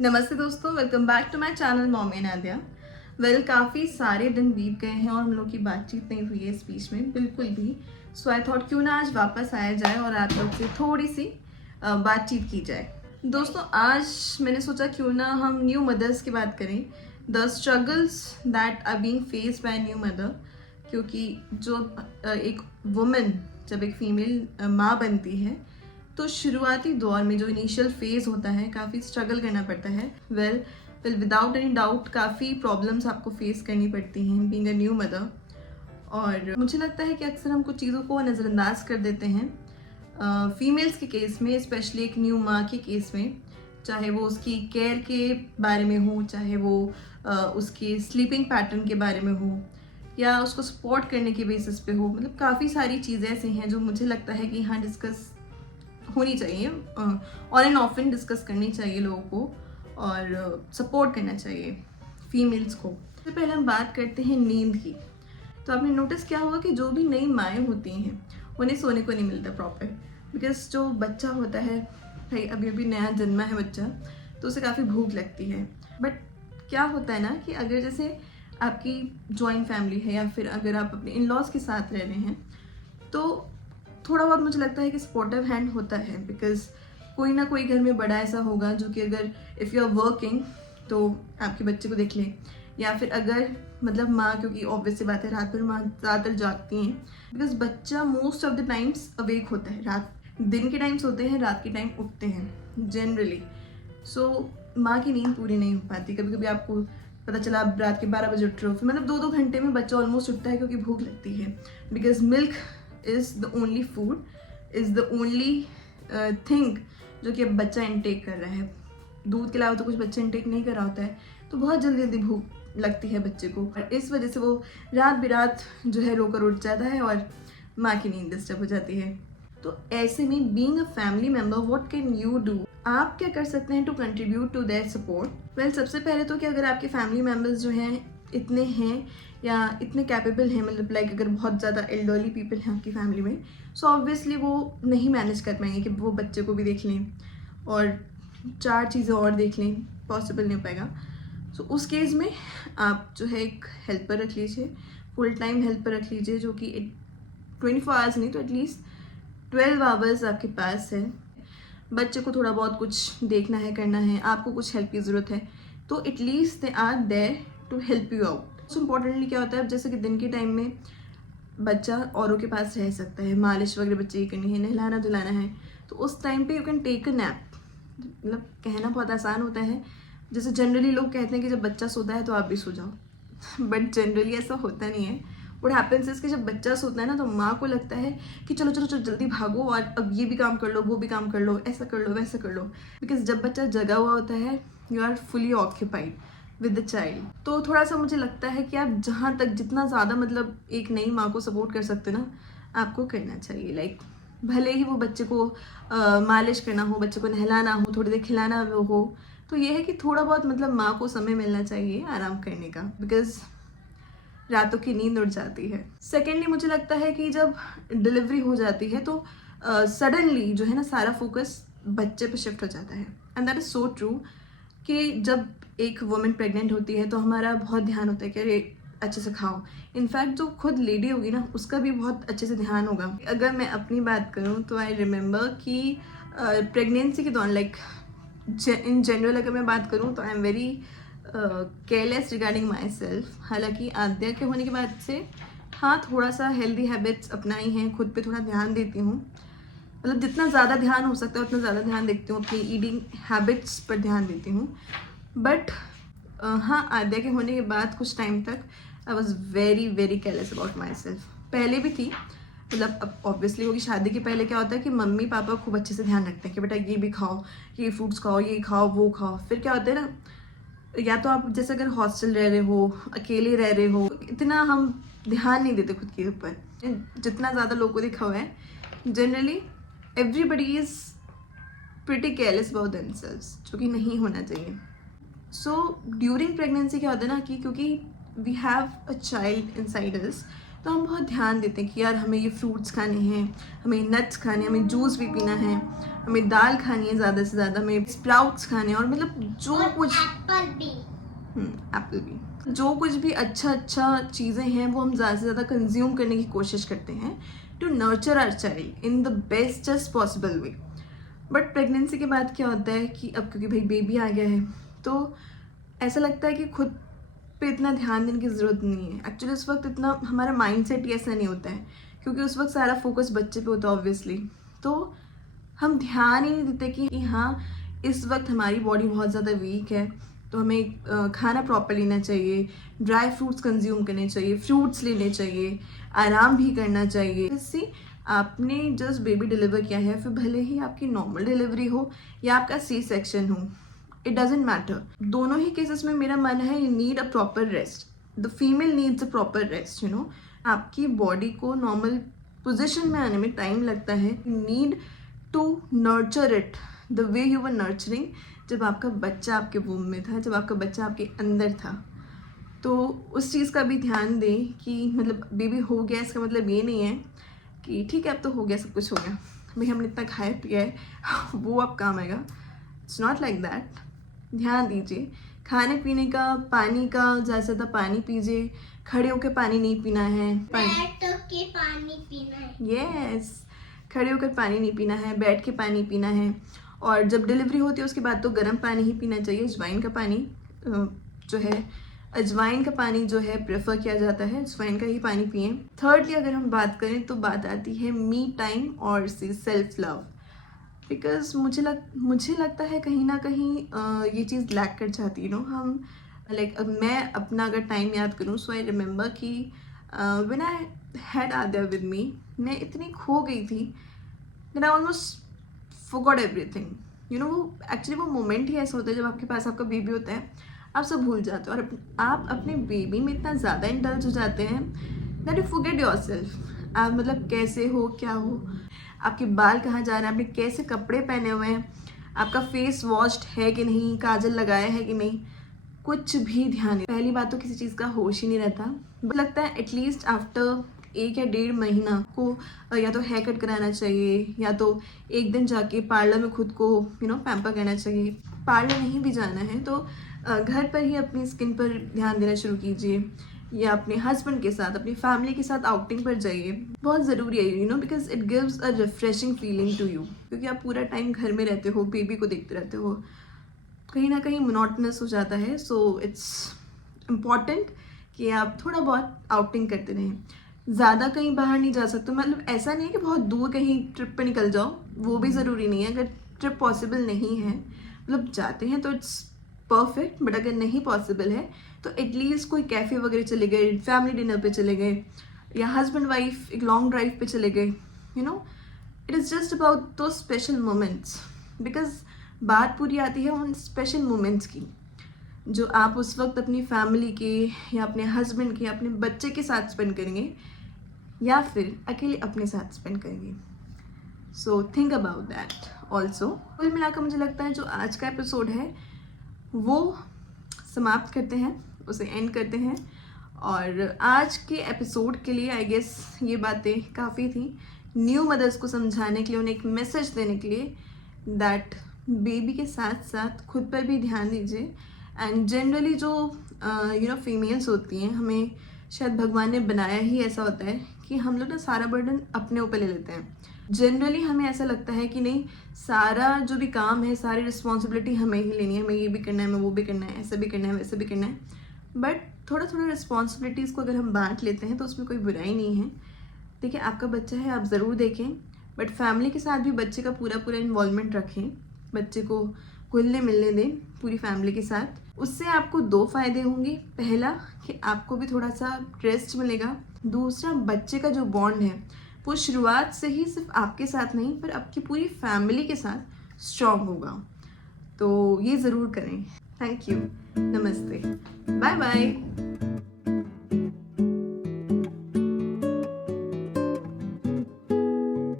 नमस्ते दोस्तों, welcome back to my channel mommy Nadia. काफ़ी सारे दिन बीत गए हैं और हम लोग की बातचीत नहीं हुई है इस बीच में बिल्कुल भी। सो आई थॉट क्यों ना आज वापस आया जाए और आप लोग से थोड़ी सी बातचीत की जाए। दोस्तों, आज मैंने सोचा क्यों ना हम न्यू मदर्स की बात करें, the struggles that are being faced by new mother. क्योंकि जो एक वुमेन जब एक फीमेल माँ बनती है तो शुरुआती दौर में जो इनिशियल फेज होता है काफ़ी स्ट्रगल करना पड़ता है। वेल विदाउट एनी डाउट काफ़ी प्रॉब्लम्स आपको फेस करनी पड़ती हैं बीइंग अ न्यू मदर। और मुझे लगता है कि अक्सर हम कुछ चीज़ों को नज़रअंदाज कर देते हैं फीमेल्स के केस में, स्पेशली एक न्यू माँ के केस में। चाहे वो उसकी केयर के बारे में हो, चाहे वो उसके स्लीपिंग पैटर्न के बारे में हो, या उसको सपोर्ट करने के बेसिस पे हो। मतलब काफ़ी सारी चीज़ें ऐसी हैं जो मुझे लगता है कि हाँ डिस्कस होनी चाहिए, ऑन एंड ऑफन डिस्कस करनी चाहिए लोगों को और सपोर्ट करना चाहिए फीमेल्स को। सबसे पहले हम बात करते हैं नींद की। तो आपने नोटिस किया होगा कि जो भी नई माएँ होती हैं उन्हें सोने को नहीं मिलता प्रॉपर, बिकॉज जो बच्चा होता है, भाई अभी अभी नया जन्मा है बच्चा, तो उसे काफ़ी भूख लगती है। बट क्या होता है ना कि अगर जैसे आपकी जॉइंट फैमिली है या फिर अगर आप अपने इन लॉज के साथ रह रहे हैं तो थोड़ा बहुत मुझे लगता है कि सपोर्टिव हैंड होता है, बिकॉज कोई ना कोई घर में बड़ा ऐसा होगा जो कि अगर इफ़ यू आर वर्किंग तो आपके बच्चे को देख ले, या फिर अगर मतलब माँ, क्योंकि ऑब्वियस सी बात है रात भर माँ ज़्यादातर जागती हैं, बिकॉज बच्चा most of the times awake होता है। रात दिन के टाइम सोते हैं, रात के टाइम उठते हैं जनरली। सो माँ की नींद पूरी नहीं हो पाती। कभी कभी आपको पता चला आप रात के 12 बजे उठ रहे हो, फिर मतलब 2-2 घंटे में बच्चा ऑलमोस्ट उठता है क्योंकि भूख लगती है। Because milk is the only food, is the only thing जो कि अब बच्चा इनटेक कर रहा है। दूध के अलावा तो कुछ बच्चा इनटेक नहीं कर रहा होता है, तो बहुत जल्दी जल्दी भूख लगती है बच्चे को, और इस वजह से वो रात बिरात जो है रोकर उठ जाता है और माँ की नींद डिस्टर्ब हो जाती है। तो ऐसे में being a family member what can you do, आप क्या कर सकते हैं to contribute to their support. Well सबसे पहले तो कि अगर आपके फैमिली मेम्बर्स जो हैं इतने हैं या इतने कैपेबल हैं, मतलब लाइक अगर बहुत ज़्यादा एल्डरली पीपल हैं आपकी फैमिली में, सो ऑब्वियसली वो नहीं मैनेज कर पाएंगे कि वो बच्चे को भी देख लें और 4 चीज़ें और देख लें, पॉसिबल नहीं हो पाएगा। सो उस केस में आप जो है एक हेल्पर रख लीजिए, फुल टाइम हेल्पर रख लीजिए जो कि 24 आवर्स नहीं तो एटलीस्ट 12 आवर्स आपके पास है। बच्चे को थोड़ा बहुत कुछ देखना है, करना है, आपको कुछ हेल्प की ज़रूरत है, तो at least they are there to help you out. So importantly क्या होता है, जैसे कि दिन के टाइम में बच्चा औरों के पास रह सकता है, मालिश वगैरह बच्चे की करनी है, नहलाना धुलाना है, तो उस टाइम पे you can take a nap. मतलब कहना बहुत आसान होता है, जैसे जनरली लोग कहते हैं कि जब बच्चा सोता है तो आप भी सो जाओ, बट जनरली ऐसा होता नहीं है। व्हाट हैपेंस इज कि जब बच्चा सोता है ना तो माँ को लगता है कि चलो चलो चलो जल्दी भागो और अब ये भी काम कर लो, वो भी काम कर लो, ऐसा कर लो, वैसा कर लो। बिकॉज जब बच्चा जगा हुआ होता है you are fully occupied with the child. तो थोड़ा सा मुझे लगता है कि आप जहाँ तक जितना ज़्यादा मतलब एक नई माँ को सपोर्ट कर सकते ना, आपको करना चाहिए। लाइक भले ही वो बच्चे को मालिश करना हो, बच्चे को नहलाना हो, थोड़ी देर खिलाना हो, तो ये है कि थोड़ा बहुत मतलब माँ को समय मिलना चाहिए आराम करने का, बिकॉज रातों की नींद उड़ जाती है। सेकेंडली मुझे लगता है कि जब डिलीवरी हो जाती है तो सडनली जो है ना सारा फोकस बच्चे पे शिफ्ट हो जाता है, and that is so true कि जब एक वुमेन प्रेग्नेंट होती है तो हमारा बहुत ध्यान होता है कि अरे अच्छे से खाओ। इनफैक्ट जो खुद लेडी होगी ना उसका भी बहुत अच्छे से ध्यान होगा। अगर मैं अपनी बात करूँ तो आई रिमेंबर कि प्रेगनेंसी के दौरान लाइक इन जनरल अगर मैं बात करूँ तो I am very careless regarding my self. हालांकि आद्या के होने के बाद से हाँ थोड़ा सा हेल्दी हैबिट्स अपनाई हैं, खुद पे थोड़ा ध्यान देती हूँ, मतलब जितना ज़्यादा ध्यान हो सकता है उतना ज़्यादा ध्यान देखती हूँ, अपनी ईटिंग हैबिट्स पर ध्यान देती हूँ। बट हाँ आद्या के होने के बाद कुछ टाइम तक I was very very careless about my self. पहले भी थी, मतलब अब ऑब्वियसली होगी शादी के पहले क्या होता है कि मम्मी पापा खूब अच्छे से ध्यान रखते हैं कि बेटा ये भी खाओ, ये फ्रूट्स खाओ, ये खाओ, वो खाओ। फिर क्या होता है ना, या तो आप जैसे अगर हॉस्टल रह रहे हो, अकेले रह रहे हो, इतना हम ध्यान नहीं देते खुद के ऊपर जितना ज़्यादा लोगों को दिखा हुआ है। Generally everybody is pretty careless about themselves, जो कि नहीं होना चाहिए। सो ड्यूरिंग प्रेगनेंसी क्या होता है ना कि क्योंकि we have a child inside us, तो हम बहुत ध्यान देते हैं कि यार हमें ये फ्रूट्स खाने हैं, हमें नट्स खाने हैं, हमें जूस भी पीना है, हमें दाल खानी है ज़्यादा से ज़्यादा, हमें स्प्राउट्स खाने हैं, और मतलब जो कुछ एप्पल भी, जो कुछ भी अच्छा चीज़ें हैं वो हम ज़्यादा से ज़्यादा कंज्यूम करने की कोशिश करते हैं to nurture our child in the bestest possible way. But pregnancy के बाद क्या होता है कि अब क्योंकि भाई बेबी आ गया है तो ऐसा लगता है कि खुद पे इतना ध्यान देने की ज़रूरत नहीं है। एक्चुअली उस वक्त इतना हमारा माइंडसेट ही ऐसा नहीं होता है, क्योंकि उस वक्त सारा फोकस बच्चे पे होता है ऑब्वियसली। तो हम ध्यान ही नहीं देते कि हाँ इस वक्त हमारी बॉडी बहुत ज़्यादा वीक है, तो हमें खाना प्रॉपर लेना चाहिए, ड्राई फ्रूट्स कंज्यूम करने चाहिए, फ्रूट्स लेने चाहिए, आराम भी करना चाहिए। इससे आपने जस्ट बेबी डिलीवर किया है, फिर भले ही आपकी नॉर्मल डिलीवरी हो या आपका सी सेक्शन हो, इट डजेंट मैटर। दोनों ही केसेस में मेरा मन है you need a proper rest. The female needs a proper rest, you know. आपकी बॉडी को नॉर्मल पोजिशन में आने में टाइम लगता है। You need to nurture it the way you were nurturing जब आपका बच्चा आपके वूम में था, जब आपका बच्चा आपके अंदर था। तो उस चीज़ का भी ध्यान दें कि मतलब बेबी हो गया इसका मतलब ये नहीं है कि ठीक है अब तो हो गया, सब कुछ हो गया, भाई हमने इतना खाया पिया है वो अब काम आएगा। It's not like that. ध्यान दीजिए खाने पीने का, पानी का, ज़्यादा से ज़्यादा पानी पीजिए। खड़े होकर पानी नहीं पीना है, बैठ के पानी पीना है। यस, खड़े होकर पानी नहीं पीना है, बैठ के पानी पीना है। और जब डिलीवरी होती है उसके बाद तो गर्म पानी ही पीना चाहिए। अजवाइन का पानी जो है, अजवाइन का पानी जो है प्रेफर किया जाता है, अजवाइन का ही पानी पिएं। थर्डली अगर हम बात करें तो बात आती है मी टाइम और सेल्फ लव। बिकॉज मुझे लगता है कहीं ना कहीं ये चीज़ लैक कर जाती है। नो हम लाइक मैं अपना अगर टाइम याद करूँ सो आई रिमेंबर कि when I had Aadya with me, मैं इतनी खो गई थी that I almost forgot everything. You know वो एक्चुअली वो मोमेंट ही ऐसा होता है जब आपके पास आपका बेबी होता है, आप सब भूल जाते हो और आप अपने बेबी में इतना ज़्यादा इंडल्ज हो जाते हैं दैट यू फॉरगेट योरसेल्फ। आप मतलब कैसे हो, क्या हो, आपके बाल कहाँ जा रहे हैं, आपने कैसे कपड़े पहने हुए हैं, आपका फेस वॉश्ड है कि नहीं, काजल लगाया है कि नहीं, कुछ भी ध्यान नहीं। पहली बात तो किसी चीज़ का होश ही नहीं रहता। मुझे लगता है एटलीस्ट आफ्टर 1 या 1.5 महीना को या तो हेयर कट कराना चाहिए या तो एक दिन जाके पार्लर में खुद को पैम्पर करना चाहिए। पार्लर नहीं भी जाना है तो घर पर ही अपनी स्किन पर ध्यान देना शुरू कीजिए, या अपने हस्बैंड के साथ, अपनी फैमिली के साथ आउटिंग पर जाइए। बहुत ज़रूरी है because it gives a refreshing feeling to you. क्योंकि आप पूरा टाइम घर में रहते हो, बेबी को देखते रहते हो, कहीं ना कहीं मोनोटनस हो जाता है। सो इट्स इम्पॉर्टेंट कि आप थोड़ा बहुत आउटिंग करते रहें। ज़्यादा कहीं बाहर नहीं जा सकते, मतलब ऐसा नहीं है कि बहुत दूर कहीं ट्रिप पे निकल जाओ, वो भी ज़रूरी नहीं है। अगर ट्रिप पॉसिबल नहीं है, मतलब जाते हैं तो इट्स परफेक्ट, बट अगर नहीं पॉसिबल है तो एटलीस्ट कोई कैफ़े वगैरह चले गए, फैमिली डिनर पे चले गए, या हस्बैंड वाइफ एक लॉन्ग ड्राइव पे चले गए। इट इज़ जस्ट अबाउट दो स्पेशल मोमेंट्स। बिकॉज बात पूरी आती है उन स्पेशल मोमेंट्स की जो आप उस वक्त अपनी फैमिली के या अपने हस्बैंड के, अपने बच्चे के साथ स्पेंड करेंगे या फिर अकेले अपने साथ स्पेंड करेंगे। So think about that also. कुल मिलाकर मुझे लगता है जो आज का एपिसोड है वो समाप्त करते हैं, उसे एंड करते हैं। और आज के एपिसोड के लिए आई गेस ये बातें काफ़ी थी न्यू मदर्स को समझाने के लिए, उन्हें एक मैसेज देने के लिए दैट बेबी के साथ साथ खुद पर भी ध्यान दीजिए। एंड जनरली जो फीमेल्स होती हैं, हमें शायद भगवान ने बनाया ही ऐसा होता है कि हम लोग ना सारा बर्डन अपने ऊपर ले लेते हैं। जनरली हमें ऐसा लगता है कि नहीं, सारा जो भी काम है, सारी रिस्पॉन्सिबिलिटी हमें ही लेनी है, हमें ये भी करना है, हमें वो भी करना है, ऐसा भी करना है, वैसे भी करना है। बट थोड़ा थोड़ा रिस्पॉन्सिबिलिटीज़ को अगर हम बांट लेते हैं तो उसमें कोई बुराई नहीं है। देखिए आपका बच्चा है, आप ज़रूर देखें, बट फैमिली के साथ भी बच्चे का पूरा इन्वॉल्वमेंट रखें, बच्चे को घुलने मिलने दें पूरी फैमिली के साथ। उससे आपको 2 फ़ायदे होंगे। पहला कि आपको भी थोड़ा सा रेस्ट मिलेगा, दूसरा बच्चे का जो बॉन्ड है वो शुरुआत से ही सिर्फ आपके साथ नहीं पर आपकी पूरी फैमिली के साथ स्ट्रॉन्ग होगा। तो ये ज़रूर करें। थैंक यू, नमस्ते, बाय बाय।